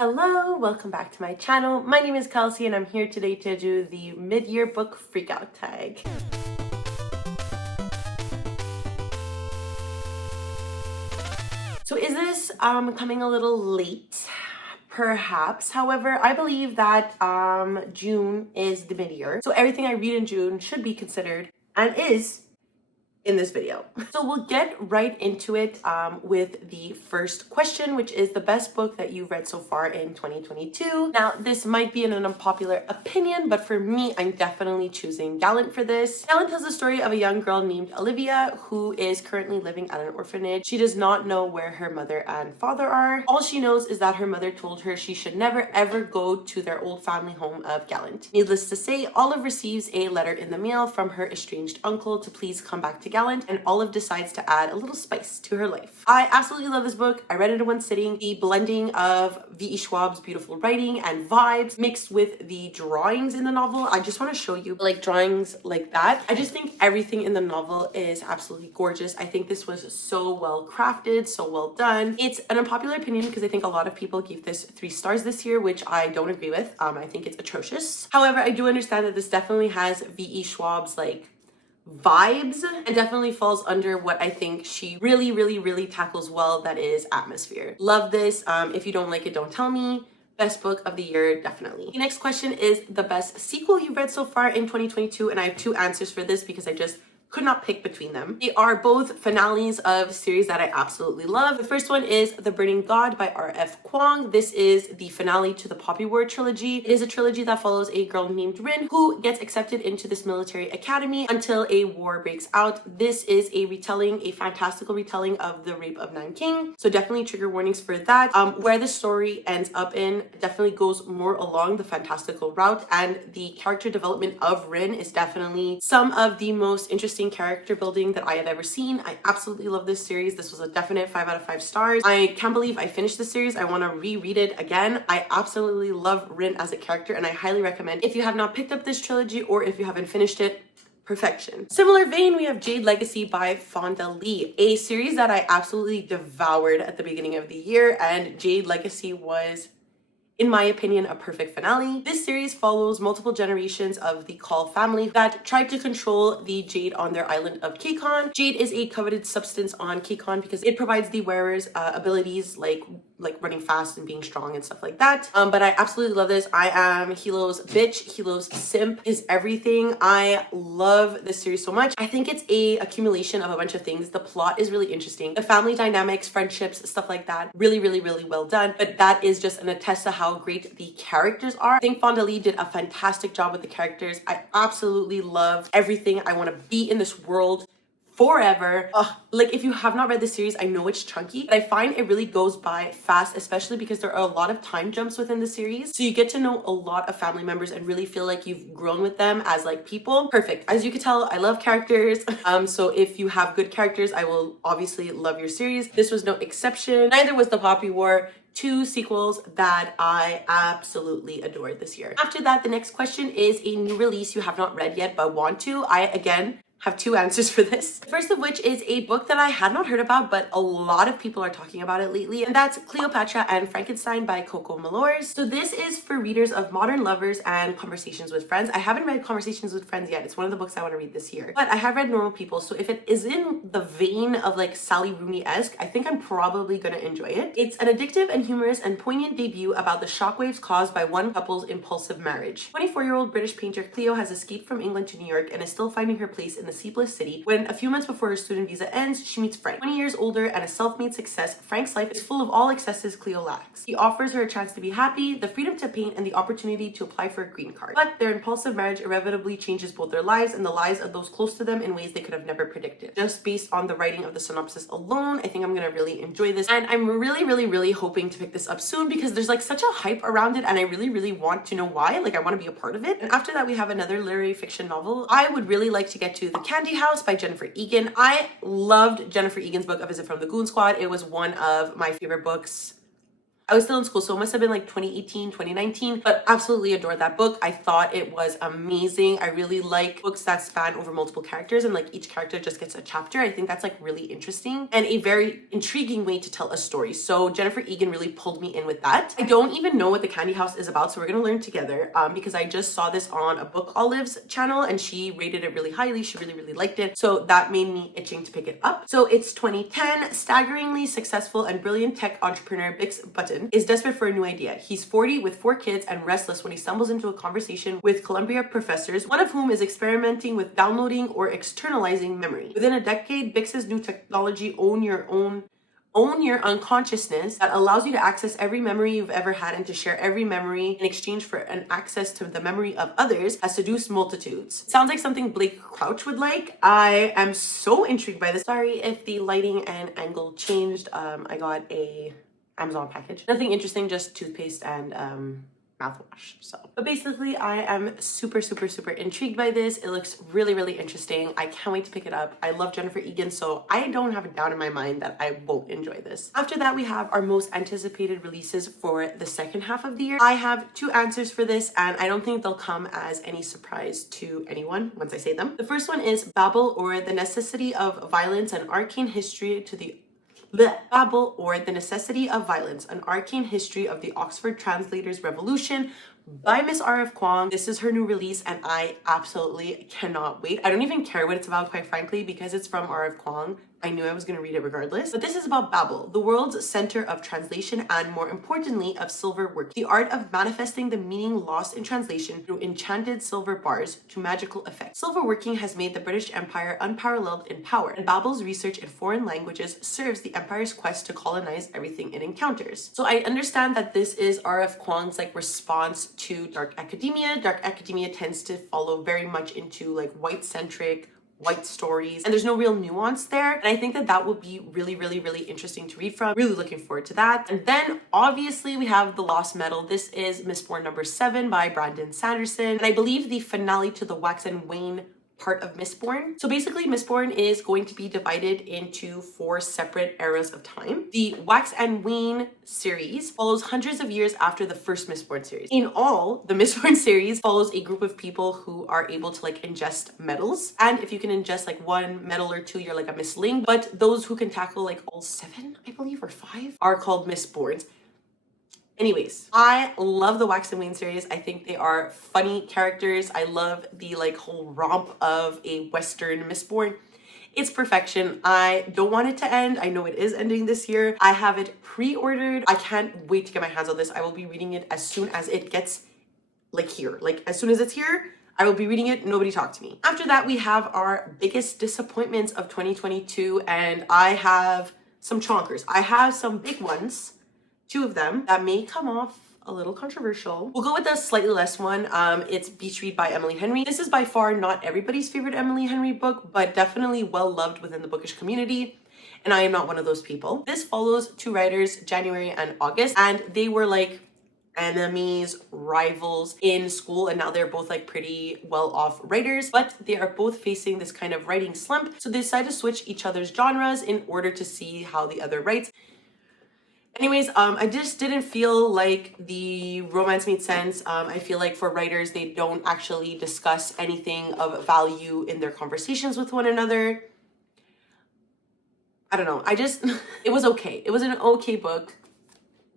Hello, welcome back to my channel. My name is Kelsey and I'm here today to do the mid-year book freakout tag. So is this coming a little late? Perhaps. However, I believe that June is the mid-year. So everything I read in June should be considered and is in this video. So we'll get right into it with the first question, which is the best book that you've read so far in 2022. Now, this might be an unpopular opinion, but for me, I'm definitely choosing Gallant for this. Gallant tells the story of a young girl named Olivia who is currently living at an orphanage. She does not know where her mother and father are. All she knows is that her mother told her she should never ever go to their old family home of Gallant. Needless to say, Olive receives a letter in the mail from her estranged uncle to please come back to Gallant, and Olive decides to add a little spice to her life. I absolutely love this book. I read it in one sitting. The blending of V.E. Schwab's beautiful writing and vibes mixed with the drawings in the novel. I just want to show you like drawings like that. I just think everything in the novel is absolutely gorgeous. I think this was so well crafted, so well done. It's an unpopular opinion because I think a lot of people gave this 3 stars this year, which I don't agree with. I think it's atrocious. However, I do understand that this definitely has V.E. Schwab's like vibes and definitely falls under what I think she really tackles well, that is atmosphere. Love this. If you don't like it, don't tell me. Best book of the year, definitely. The next question is the best sequel you've read so far in 2022, and I have 2 answers for this because I just could not pick between them. They are both finales of series that I absolutely love. The first one is The Burning God by R.F. Kuang. This is the finale to the Poppy War trilogy. It is a trilogy that follows a girl named Rin who gets accepted into this military academy until a war breaks out. This is a retelling, a fantastical retelling of the rape of Nanking. So definitely trigger warnings for that. Where the story ends up in definitely goes more along the fantastical route, and the character development of Rin is definitely some of the most interesting character building that I have ever seen. I absolutely love this series. This was a definite 5 out of 5 stars. I can't believe I finished this series. I want to reread it again. I absolutely love Rin as a character, and I highly recommend if you have not picked up this trilogy or if you haven't finished it, perfection. Similar vein, we have Jade Legacy by Fonda Lee, a series that I absolutely devoured at the beginning of the year, and Jade Legacy was, in my opinion, a perfect finale. This series follows multiple generations of the Call family that tried to control the jade on their island of Kekon. Jade is a coveted substance on Kekon because it provides the wearers abilities like running fast and being strong and stuff like that. But I absolutely love this. I am Hilo's bitch. Hilo's simp is everything. I love this series so much. I think it's a accumulation of a bunch of things. The plot is really interesting. The family dynamics, friendships, stuff like that, really well done. But that is just an attest to how great the characters are. I think Fonda Lee did a fantastic job with the characters. I absolutely love everything. I want to be in this world forever. Like, if you have not read the series, I know it's chunky, but I find it really goes by fast, especially because there are a lot of time jumps within the series. So you get to know a lot of family members and really feel like you've grown with them as like people. Perfect. As you can tell, I love characters. So if you have good characters, I will obviously love your series. This was no exception. Neither was the Poppy War. 2 sequels that I absolutely adored this year. After that, the next question is a new release you have not read yet but want to. I, again, have 2 answers for this. The first of which is a book that I had not heard about, but a lot of people are talking about it lately, and that's Cleopatra and Frankenstein by Coco Malors. So this is for readers of Modern Lovers and Conversations with Friends. I haven't read Conversations with Friends yet. It's one of the books I want to read this year, but I have read Normal People. So if it is in the vein of like Sally Rooney-esque, I think I'm probably gonna enjoy it. It's an addictive and humorous and poignant debut about the shockwaves caused by one couple's impulsive marriage. 24-year-old British painter Cleo has escaped from England to New York and is still finding her place in the seapless city when, a few months before her student visa ends, she meets Frank. 20 years older and a self-made success, Frank's life is full of all excesses Cleo lacks. He offers her a chance to be happy, the freedom to paint, and the opportunity to apply for a green card. But their impulsive marriage inevitably changes both their lives and the lives of those close to them in ways they could have never predicted. Just based on the writing of the synopsis alone, I think I'm gonna really enjoy this, and I'm really hoping to pick this up soon because there's like such a hype around it, and I really want to know why. Like, I want to be a part of it. And after that, we have another literary fiction novel. I would really like to get to The Candy House by Jennifer Egan. I loved Jennifer Egan's book, A Visit from the Goon Squad. It was one of my favorite books I was still in school, so it must have been like 2018, 2019, but absolutely adored that book. I thought it was amazing. I really like books that span over multiple characters and like each character just gets a chapter. I think that's like really interesting and a very intriguing way to tell a story. So Jennifer Egan really pulled me in with that. I don't even know what the Candy House is about, so we're gonna learn together because I just saw this on a Book Olive's channel and she rated it really highly. She really liked it. So that made me itching to pick it up. So it's 2010. Staggeringly successful and brilliant tech entrepreneur Bix Button is desperate for a new idea. He's 40 with 4 kids and restless when he stumbles into a conversation with Columbia professors, one of whom is experimenting with downloading or externalizing memory. Within a decade, Bix's new technology, Own Your Unconsciousness, that allows you to access every memory you've ever had and to share every memory in exchange for an access to the memory of others, has seduced multitudes. Sounds like something Blake Crouch would like. I am so intrigued by this. Sorry if the lighting and angle changed. I got a Amazon package. Nothing interesting, just toothpaste and mouthwash. So, but basically I am super intrigued by this. It looks really interesting. I can't wait to pick it up. I love Jennifer Egan, so I don't have a doubt in my mind that I won't enjoy this. After that, we have our most anticipated releases for the second half of the year. I have 2 answers for this, and I don't think they'll come as any surprise to anyone once I say them. The first one is Babel, or The Necessity of Violence, an Arcane History to the Babel, or The Necessity of Violence, an Arcane History of the Oxford Translators Revolution by Miss R.F. Kuang. This is her new release and I absolutely cannot wait. I don't even care what it's about, quite frankly, because it's from R.F. Kuang. I knew I was going to read it regardless. But this is about Babel, the world's center of translation and, more importantly, of silver work. The art of manifesting the meaning lost in translation through enchanted silver bars to magical effects. Silver working has made the British Empire unparalleled in power, and Babel's research in foreign languages serves the Empire's quest to colonize everything it encounters. So I understand that this is R.F. Kuang's like response to Dark Academia. Dark Academia tends to follow very much into like white-centric, white stories, and there's no real nuance there, and I think that that will be really interesting to read from. Really looking forward to that. And then obviously we have The Lost Metal. This is Mistborn number 7 by Brandon Sanderson, and I believe the finale to the Wax and Wane part of Mistborn. So basically Mistborn is going to be divided into 4 separate eras of time. The Wax and Wane series follows hundreds of years after the first Mistborn series. In all, the Mistborn series follows a group of people who are able to like ingest metals, and if you can ingest like 1 metal or 2, you're like a Mistling, but those who can tackle like all 7, I believe, or 5 are called Mistborns. Anyways, I love the Wax and Wane series. I think they are funny characters. I love the like whole romp of a Western Mistborn. It's perfection. I don't want it to end. I know it is ending this year. I have it pre-ordered. I can't wait to get my hands on this. I will be reading it as soon as it gets like here. Like as soon as it's here, I will be reading it. Nobody talk to me. After that, we have our biggest disappointments of 2022, and I have some chonkers. I have some big ones. 2 of them that may come off a little controversial. We'll go with the slightly less one. It's Beach Read by Emily Henry. This is by far not everybody's favorite Emily Henry book, but definitely well loved within the bookish community, and I am not one of those people. This follows 2 writers, January and August, and they were like enemies, rivals in school, and now they're both like pretty well off writers, but they are both facing this kind of writing slump, so they decide to switch each other's genres in order to see how the other writes. Anyways, I just didn't feel like the romance made sense. I feel like for writers, they don't actually discuss anything of value in their conversations with one another. I don't know. It was okay. It was an okay book.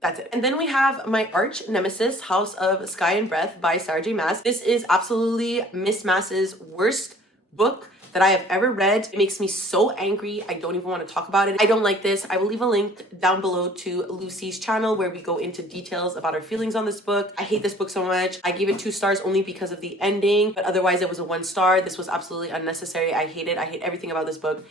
That's it. And then we have my arch nemesis, House of Sky and Breath by Sarah J. Maas. This is absolutely Miss Maas's worst book that I have ever read. It makes me so angry. I don't even want to talk about it. I don't like this. I will leave a link down below to Lucy's channel where we go into details about our feelings on this book. I hate this book so much. I gave it 2 stars only because of the ending, but otherwise it was a 1 star. This was absolutely unnecessary. I hate it. I hate everything about this book.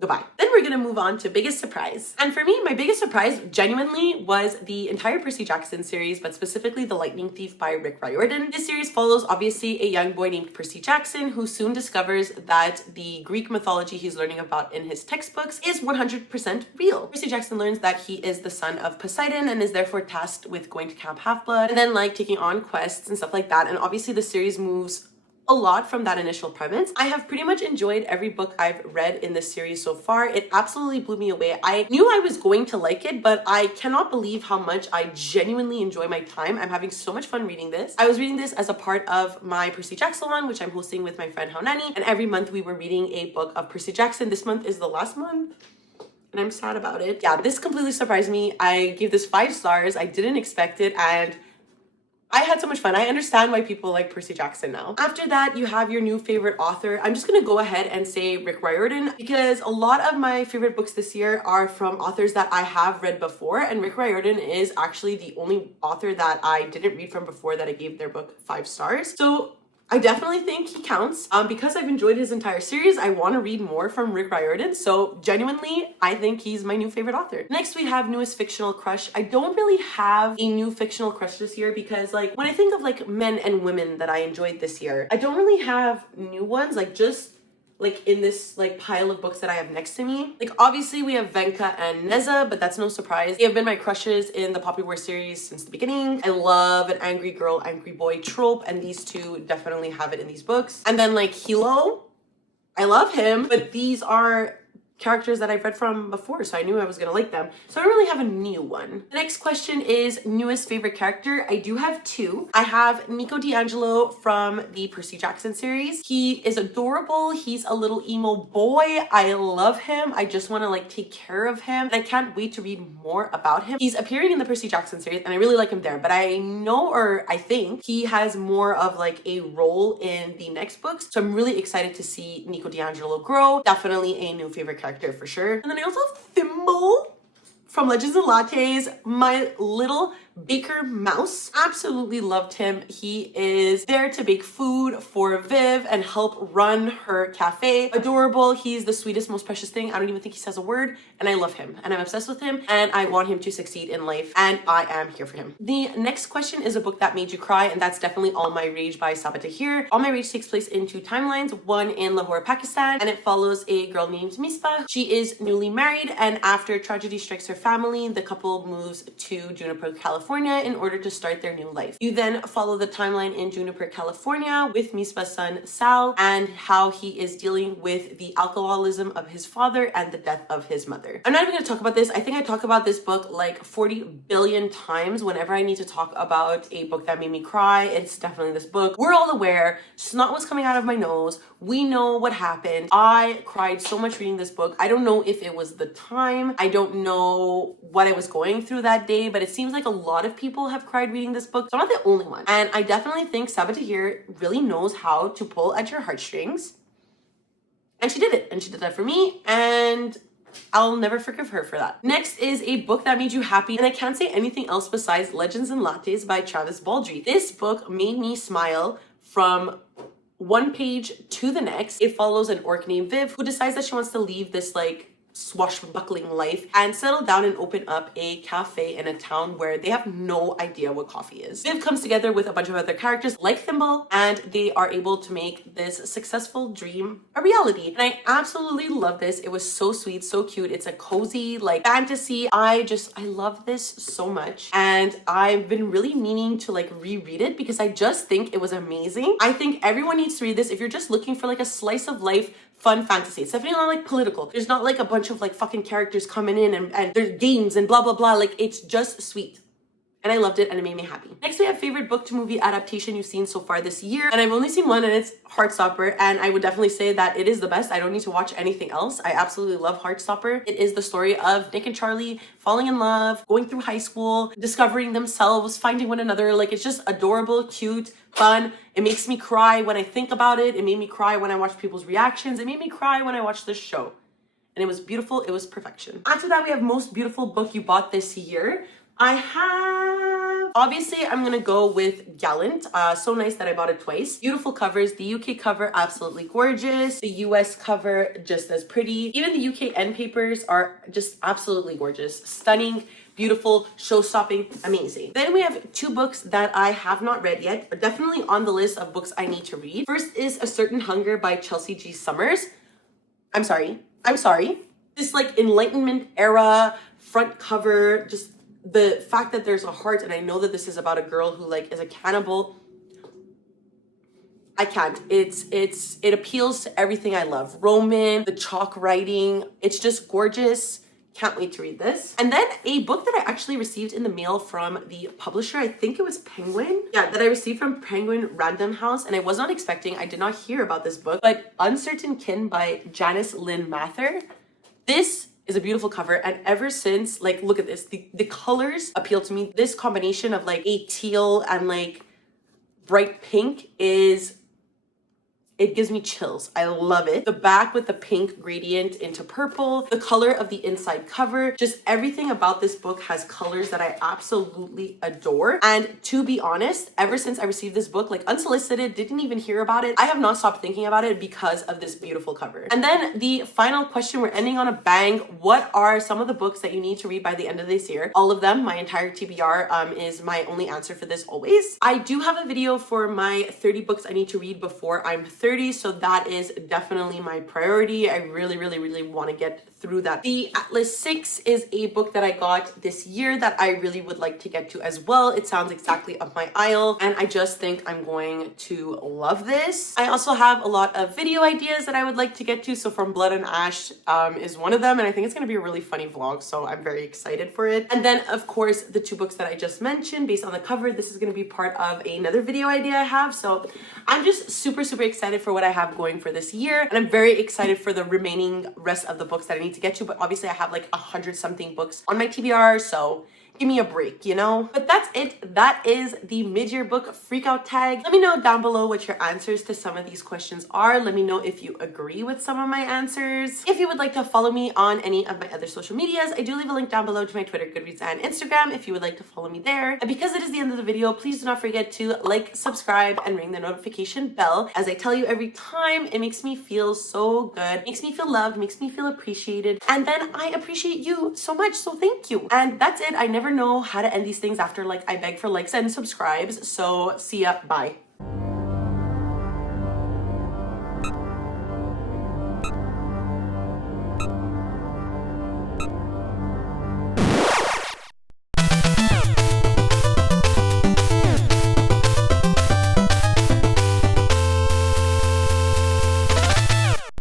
Goodbye. Then we're gonna move on to biggest surprise. And for me, my biggest surprise genuinely was the entire Percy Jackson series, but specifically The Lightning Thief by Rick Riordan. This series follows obviously a young boy named Percy Jackson who soon discovers that the Greek mythology he's learning about in his textbooks is 100% real. Percy Jackson learns that he is the son of Poseidon and is therefore tasked with going to Camp Half-Blood and then like taking on quests and stuff like that. And obviously the series moves a lot from that initial premise. I have pretty much enjoyed every book I've read in this series so far. It absolutely blew me away. I knew I was going to like it, but I cannot believe how much I genuinely enjoy my time. I'm having so much fun reading this. I was reading this as a part of my Percy Jackson salon, which I'm hosting with my friend Haunani, and every month we were reading a book of Percy Jackson. This month is the last month, and I'm sad about it. Yeah, this completely surprised me. I gave this 5 stars. I didn't expect it, and I had so much fun. I understand why people like Percy Jackson now. After that, you have your new favorite author. I'm just gonna go ahead and say Rick Riordan, because a lot of my favorite books this year are from authors that I have read before, and Rick Riordan is actually the only author that I didn't read from before that I gave their book 5 stars. So I definitely think he counts. Because I've enjoyed his entire series, I want to read more from Rick Riordan. So genuinely, I think he's my new favorite author. Next, we have newest fictional crush. I don't really have a new fictional crush this year because like when I think of like men and women that I enjoyed this year, I don't really have new ones, like just like in this like pile of books that I have next to me. Like obviously we have Venka and Neza, but that's no surprise. They have been my crushes in the Poppy War series since the beginning. I love an angry girl, angry boy trope, and these two definitely have it in these books. And then like Hilo, I love him, but these are characters that I've read from before, so I knew I was gonna like them. So I don't really have a new one. The next question is newest favorite character. I do have 2. I have Nico D'Angelo from the Percy Jackson series. He is adorable. He's a little emo boy. I love him. I just want to like take care of him, and I can't wait to read more about him. He's appearing in the Percy Jackson series, and I really like him there, but I know, or I think he has more of like a role in the next books, so I'm really excited to see Nico D'Angelo grow. Definitely a new favorite character for sure. And then I also have Thimble from Legends and Lattes, my little baker mouse. Absolutely loved him. He is there to bake food for Viv and help run her cafe. Adorable. He's the sweetest, most precious thing. I don't even think he says a word, and I love him and I'm obsessed with him and I want him to succeed in life, and I am here for him. The next question is a book that made you cry, and that's definitely All My Rage by Sabaa Tahir. All My Rage takes place in 2 timelines, one in Lahore, Pakistan, and it follows a girl named Misbah. She is newly married, and after tragedy strikes her family, the couple moves to Juniper, California in order to start their new life. You then follow the timeline in Juniper, California with Misbah's son Sal and how he is dealing with the alcoholism of his father and the death of his mother. I'm not even going to talk about this. I think I talk about this book like 40 billion times whenever I need to talk about a book that made me cry. It's definitely this book. We're all aware snot was coming out of my nose. We know what happened. I cried so much reading this book. I don't know if it was the time. I don't know what I was going through that day, but it seems like a lot of people have cried reading this book, so I'm not the only one. And I definitely think Sabaa Tahir really knows how to pull at your heartstrings, and she did it, and she did that for me, and I'll never forgive her for that. Next is a book that made you happy, and I can't say anything else besides Legends and Lattes by Travis Baldree. This book made me smile from one page to the next. It follows an orc named Viv who decides that she wants to leave this like swashbuckling life and settle down and open up a cafe in a town where they have no idea what coffee is. Viv comes together with a bunch of other characters like Thimble, and they are able to make this successful dream a reality. And I absolutely love this. It was so sweet, so cute. It's a cozy like fantasy. I love this so much, and I've been really meaning to like reread it because I just think it was amazing. I think everyone needs to read this if you're just looking for like a slice of life fun fantasy. It's definitely not like political. There's not like a bunch of like fucking characters coming in and there's games and blah blah blah. Like it's just sweet. And I loved it and it made me happy. Next we have favorite book to movie adaptation you've seen so far this year. And I've only seen one, and it's Heartstopper, and I would definitely say that it is the best. I don't need to watch anything else. I absolutely love Heartstopper. It is the story of Nick and Charlie falling in love, going through high school, discovering themselves, finding one another. Like it's just adorable, cute, fun. It makes me cry when I think about it. It made me cry when I watch people's reactions. It made me cry when I watched this show. And it was beautiful. It was perfection. After that, we have most beautiful book you bought this year. I have, obviously, I'm gonna go with Gallant. So nice that I bought it twice. Beautiful covers. The UK cover, absolutely gorgeous. The US cover, just as pretty. Even the UK end papers are just absolutely gorgeous. Stunning, beautiful, show-stopping, amazing. Then we have 2 books that I have not read yet, but definitely on the list of books I need to read. First is A Certain Hunger by Chelsea G. Summers. I'm sorry. This like Enlightenment era front cover, just the fact that there's a heart, and I know that this is about a girl who like is a cannibal. I can't. It appeals to everything I love. Roman, the chalk writing, it's just gorgeous. Can't wait to read this. And then a book that I actually received in the mail from the publisher, I think it was Penguin. Yeah, that I received from Penguin Random House, and I was not expecting, I did not hear about this book, but Uncertain Kin by Janice Lynn Mather. This is a beautiful cover, and ever since, like, look at this, the colors appeal to me. This combination of like a teal and like bright pink it gives me chills. I love it. The back with the pink gradient into purple, the color of the inside cover, just everything about this book has colors that I absolutely adore. And to be honest, ever since I received this book, like unsolicited, didn't even hear about it, I have not stopped thinking about it because of this beautiful cover. And then the final question, we're ending on a bang. What are some of the books that you need to read by the end of this year? All of them, my entire TBR is my only answer for this always. I do have a video for my 30 books I need to read before I'm 30. So that is definitely my priority. I really want to get through that. The Atlas 6 is a book that I got this year that I really would like to get to as well. It sounds exactly up my aisle, and I just think I'm going to love this. I also have a lot of video ideas that I would like to get to. So From Blood and Ash is one of them, and I think it's going to be a really funny vlog, so I'm very excited for it. And then of course the 2 books that I just mentioned based on the cover, this is going to be part of another video idea I have. So I'm just super excited for what I have going for this year, and I'm very excited for the remaining rest of the books that I need to get to. But obviously I have like 100 something books on my TBR, so give me a break, you know? But that's it. That is the mid-year book freakout tag. Let me know down below what your answers to some of these questions are. Let me know if you agree with some of my answers. If you would like to follow me on any of my other social medias, I do leave a link down below to my Twitter, Goodreads, and Instagram if you would like to follow me there. And because it is the end of the video, please do not forget to like, subscribe, and ring the notification bell. As I tell you every time, it makes me feel so good, makes me feel loved, makes me feel appreciated, and then I appreciate you so much, so thank you. And that's it. I never know how to end these things after like I beg for likes and subscribes. So see ya, bye.